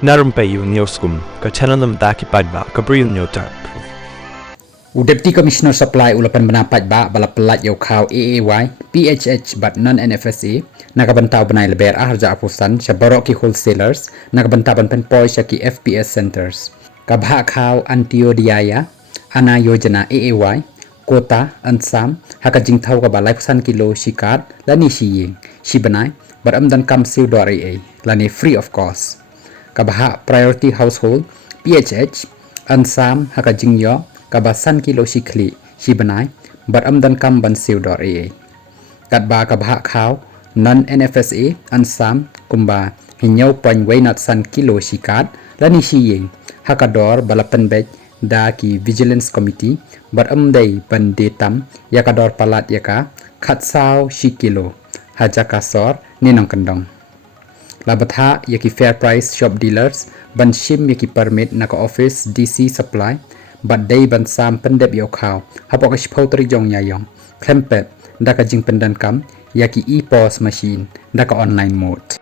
Na Rympei U ka channel ki paidbah ka Bri U Hynñiewtrep. Deputy Commissioner Supply ulapan bana paidbah bala pyllait yo khaw AAY PHH but non NFSA nakabantao banay leber harja apusan sa baroh ki wholesalers nakabanta ban penpoy siya ki FPS centers kabha khaw antiodiaya ana yojana AAY kota ansam hakajing thau ka balai pusan kilo shikat lani shiying shibanai baramdan kam siu.aa lani free of cost kabha priority household PHH ansam hakajing yo kabasan kilo shikli shibanai baramdan kam ban siu.aa katba kabha khaw non NFSA ansam kumba hinyaw pan waynat san kilo shikat lani shiying hakador balapan bej da ki vigilance committee baramday ban detam yakador palat yaka khatsaw shikilo hajakasor ninong kandong labatha yaki fair price shop dealers ban shim yaki permit naka office DC supply but day ban sam pyndep yo khaw hapok shpotri jong Iaiong klempet daka jing pendan kam yaki e-pos machine daka online mode